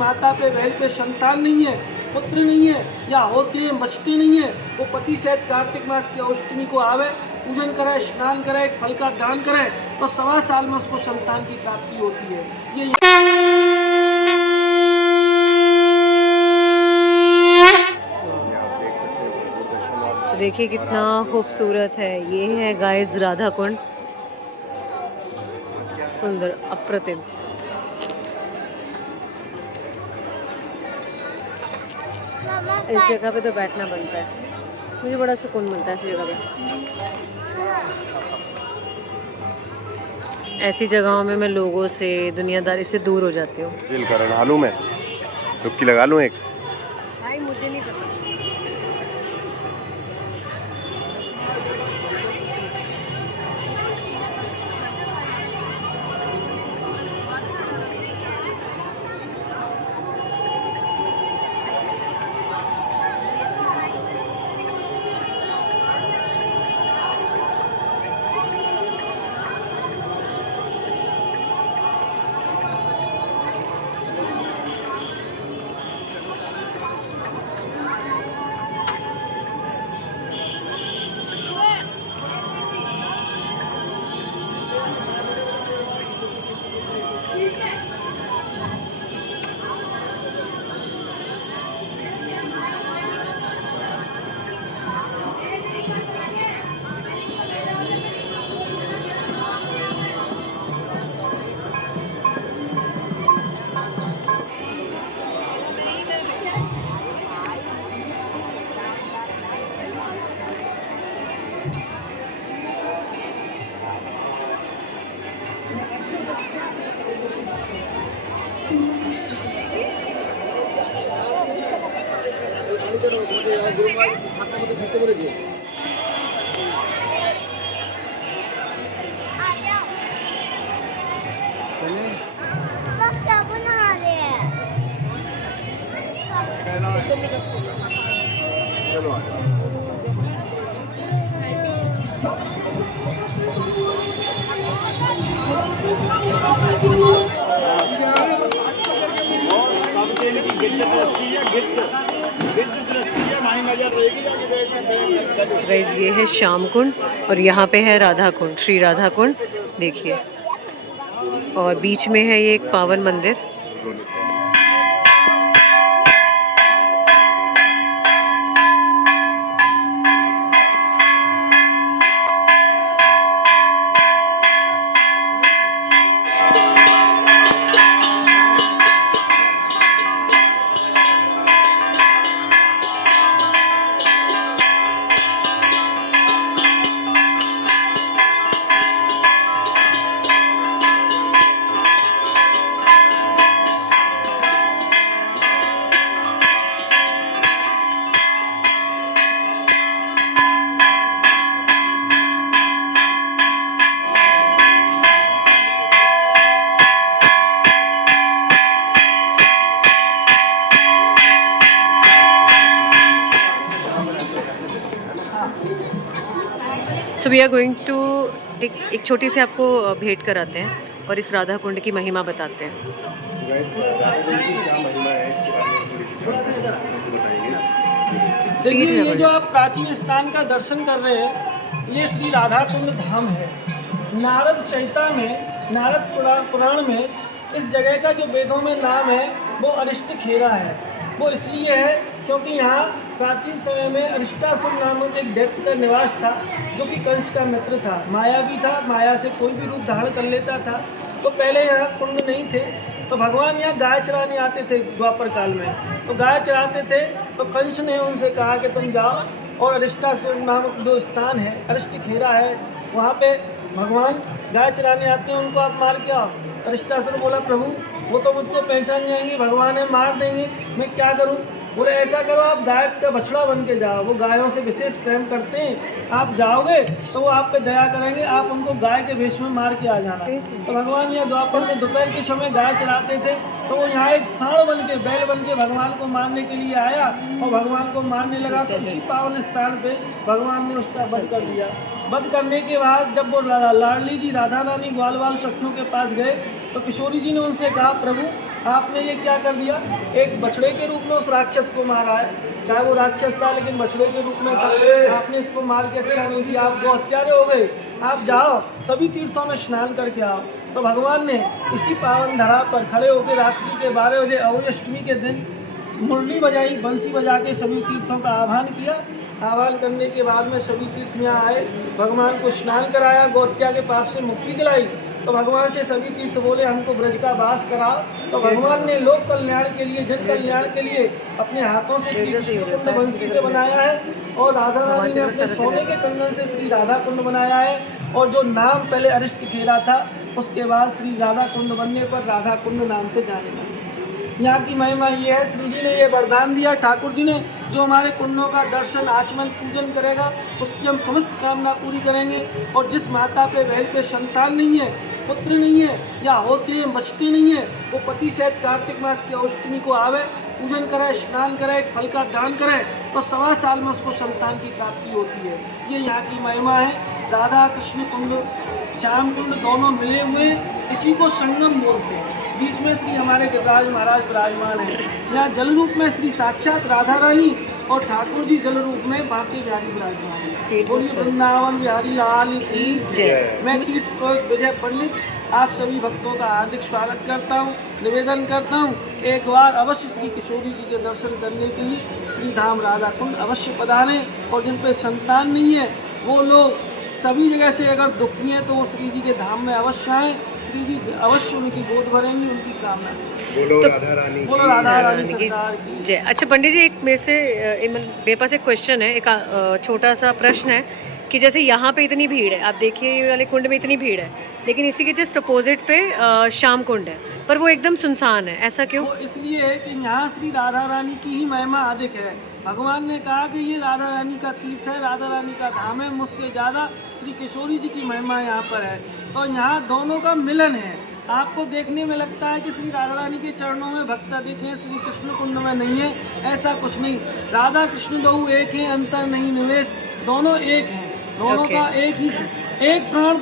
माता पे बहन पे संतान नहीं है, पुत्र नहीं है, या होते हैं बचते नहीं है, वो पति सहित कार्तिक मास की अष्टमी को आवे, पूजन करे, स्नान करे, फल का दान करे, तो 1.25 साल में उसको संतान की प्राप्ति होती है। ये देखिए कितना खूबसूरत है। ये है गाइस राधा कुंड, सुंदर अप्रतिम। इस जगह पे तो बैठना बनता है, मुझे बड़ा सुकून मिलता है इस जगह पे। ऐसी जगहों में मैं लोगों से, दुनियादारी से दूर हो जाती हूँ। दिल कर रहा हालू में डुबकी लगा लूँ एक। भाई मुझे नहीं पता। गाइस ये है श्याम कुंड और यहाँ पे है राधा कुंड, श्री राधा कुंड देखिए, और बीच में है ये एक पावन मंदिर। So we are going to एक छोटी सी आपको भेंट कराते हैं और इस राधा कुंड की महिमा बताते हैं। देखिए ये जो आप प्राचीन स्थान का दर्शन कर रहे हैं, ये श्री राधा कुंड धाम है। नारद संहिता में, नारद पुराण में इस जगह का जो वेदों में नाम है वो अरिष्ट खेरा है। वो इसलिए है क्योंकि यहाँ प्राचीन समय में अरिष्टासुर नामक एक दैत्य का निवास था, जो कि कंस का मित्र था, मायावी था, माया से कोई भी रूप धारण कर लेता था। तो पहले यहाँ कुंड नहीं थे, तो भगवान यहाँ गाय चराने आते थे द्वापर काल में। तो गाय चराते थे तो कंस ने उनसे कहा कि तुम जाओ और अरिष्टासुर नामक जो स्थान है, अरिष्ट खेरा है, वहाँ पे भगवान गाय चराने आते हैं, उनको आप मार के आओ। अरिष्टासुर बोला प्रभु वो तो मुझको पहचान जाएंगे, भगवान है मार देंगे, मैं क्या करूं? बोले ऐसा करो आप गाय का बछड़ा बन के जाओ, वो गायों से विशेष प्रेम करते हैं, आप जाओगे तो वो आप पे दया करेंगे, आप उनको गाय के वेश में मार के आ जाना। तो भगवान यहाँ द्वापर में दोपहर के समय गाय चराते थे, तो वो यहाँ एक सांड बन के, बैल बन के भगवान को मारने के लिए आया और भगवान को मारने लगा। तो इसी पावन स्थान पे भगवान ने उसका वध कर दिया। वध करने के बाद जब वो लाडली जी राधा रानी ग्वाल बाल सखियों के पास गए तो किशोरी जी ने उनसे कहा प्रभु आपने ये क्या कर दिया, एक बछड़े के रूप में उस राक्षस को मारा है, चाहे वो राक्षस था लेकिन बछड़े के रूप में था, आपने इसको मार के अच्छा नहीं किया, आप गौ हत्यारे हो गए। आप जाओ सभी तीर्थों में स्नान करके आओ। तो भगवान ने इसी पावन धरा पर खड़े होकर रात्रि के 12 बजे अहोई अष्टमी के दिन मुरली बजाई, बंसी बजा के सभी तीर्थों का आह्वान किया। आह्वान करने के बाद में सभी तीर्थ यहाँ आए, भगवान को स्नान कराया, गौ हत्या के पाप से मुक्ति दिलाई। तो भगवान से सभी तीर्थ बोले हमको ब्रज का वास कराओ। तो भगवान ने लोक कल्याण के लिए, जन कल्याण के लिए अपने हाथों से श्री कृष्ण कुंड बंसी से बनाया है, और राधा रानी ने अपने सोने के कंगन से श्री राधा कुंड बनाया है। और जो नाम पहले अरिष्ट खेरा था, उसके बाद श्री राधा कुंड बनने पर राधा कुंड नाम से जाने लगा। यहाँ की महिमा ये है, श्री जी ने ये वरदान दिया ठाकुर जी ने, जो हमारे कुंडों का दर्शन आचमन पूजन करेगा उसकी हम समस्त कामना पूरी करेंगे। और जिस माता पे बहन पे संतान नहीं है, पुत्र नहीं है, या होते हैं बचते नहीं है, वो पति सहित कार्तिक मास की अष्टमी को आवे, पूजन करे, स्नान करे, फल का दान करे, तो 1.25 साल में उसको संतान की प्राप्ति होती है। ये यहाँ की महिमा है। राधा कृष्ण कुंड, श्याम कुंड दोनों मिले हुए, इसी को संगम बोलते हैं। बीच में श्री हमारे गिरिराज महाराज विराजमान है। यहाँ जल रूप में श्री साक्षात राधा रानी और ठाकुर जी जल रूप में बांके बिहारी विराजमान है। बोलिए वृंदावन बिहारी लाल की जय। मैं तीर्थ विजय पंडित आप सभी भक्तों का हार्दिक स्वागत करता हूँ, निवेदन करता हूँ एक बार अवश्य श्री किशोरी जी के दर्शन करने के लिए श्री धाम राधा कुंड अवश्य पधारें। और जिन पे संतान नहीं है वो लोग सभी जगह से अगर दुखी हैं तो वो श्री जी के धाम में अवश्य आएँ, श्री जी अवश्य उनकी गोद भरेंगी, उनकी कामना। बोलो राधा रानी बोलो राधा रानी सरकार की जय। अच्छा पंडित जी, एक मेरे से मेरे पास एक क्वेश्चन है, एक छोटा सा प्रश्न है कि जैसे यहाँ पे इतनी भीड़ है, आप देखिए ये वाले कुंड में इतनी भीड़ है, लेकिन इसी के जस्ट अपोजिट पे श्याम कुंड है, पर वो एकदम सुनसान है, ऐसा क्यों? वो इसलिए है कि यहाँ श्री राधा रानी की ही महिमा अधिक है। भगवान ने कहा कि ये राधा रानी का तीर्थ है, राधा रानी का धाम है, मुझसे ज़्यादा श्री किशोरी जी की महिमा यहाँ पर है। तो यहाँ दोनों का मिलन है। आपको देखने में लगता है कि श्री राधा रानी के चरणों में भक्त अधिक है, श्री कृष्ण कुंड में नहीं है, ऐसा कुछ नहीं। राधा कृष्ण दो एक है, अंतर नहीं निवेश, दोनों एक हैं, दोनों का एक ही, एक प्राण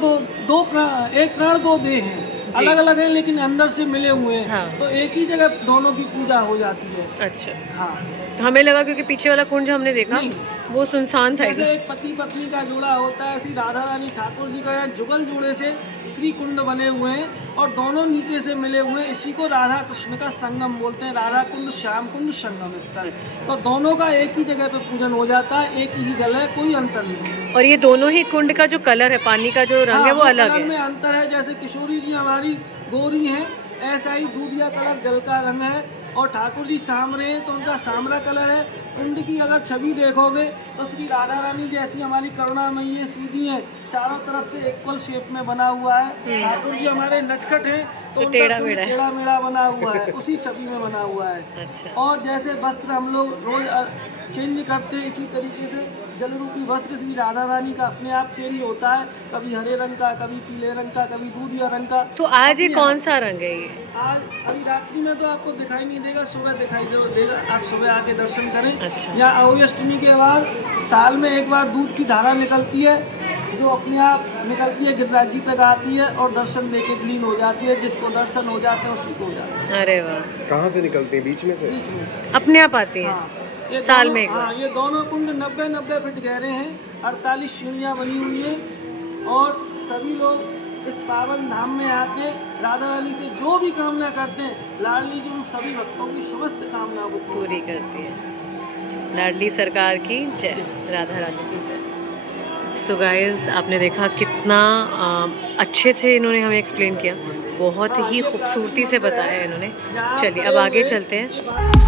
दो प्राण, एक प्राण दो देह हैं, अलग अलग हैं लेकिन अंदर से मिले हुए हैं। हाँ। तो एक ही जगह दोनों की पूजा हो जाती है। अच्छा, हाँ, हमें लगा क्योंकि पीछे वाला कुंड जो हमने देखा नहीं। वो सुनसान था जैसे एकदम। एक पति पत्नी का जोड़ा होता है, श्री राधा रानी ठाकुर जी का यहाँ जुगल जोड़े से श्री कुंड बने हुए हैं और दोनों नीचे से मिले हुए हैं। इसी को राधा कृष्ण का संगम बोलते हैं, राधा कुंड श्याम कुंड संगम स्थल। तो दोनों का एक ही जगह पे पूजन हो जाता है, एक ही जल है, कोई अंतर नहीं। और ये दोनों ही कुंड का जो कलर है, पानी का जो रंग है, वो अलग कलर है। में अंतर है। जैसे किशोरी जी हमारी गोरी हैं, ऐसा ही दूधिया कलर जल का रंग है, और ठाकुर जी सांवरे हैं तो उनका सांवरा कलर है। कुंड की अगर छवि देखोगे तो श्री राधा रानी जैसी हमारी करुणामयी है, सीधी है, चारों तरफ से इक्वल शेप में बना हुआ है। ठाकुर जी हमारे नटखट हैं तो उनका टेढ़ा कुंड मेढ़ा है। टेढ़ा मेढ़ा बना हुआ है, उसी छवि में बना हुआ है। अच्छा, और जैसे वस्त्र हम लोग रोज चेंज करते हैं, इसी तरीके से जल रूपी वस्त्र श्री राधा रानी का अपने आप चेंज होता है, कभी हरे रंग का, कभी पीले रंग का, कभी दूधिया रंग का। तो आज ये कौन सा रंग है ये? आज अभी रात्रि में तो आपको दिखाई नहीं देगा, सुबह दिखाई देगा। आप सुबह आके दर्शन करें। अच्छा। यहाँ अहोई अष्टमी के बाद साल में एक बार दूध की धारा निकलती है, जो अपने आप निकलती है, गिरिराज जी तक आती है और दर्शन दे के क्लीन हो जाती है। जिसको दर्शन हो जाते हैं उसी को हो जाता है। अरे वाह, कहाँ से निकलती है? बीच में से? बीच में से। अपने आप आती है? हाँ, ये साल दोनों- में एक बार? हाँ, ये दोनों कुंड 90 फीट गहरे हैं, 48 सीढ़ियाँ बनी हुई हैं, और सभी लोग इस पावन धाम में आके राधा रानी से जो भी कामना करते हैं, लाडली जी उन सभी भक्तों की समस्त कामना को पूरी करती है। लाडली सरकार की जय, राधा रानी की जय। सो गाइस, आपने देखा कितना अच्छे से इन्होंने हमें एक्सप्लेन किया, बहुत ही खूबसूरती से बताया इन्होंने। चलिए अब आगे चलते हैं।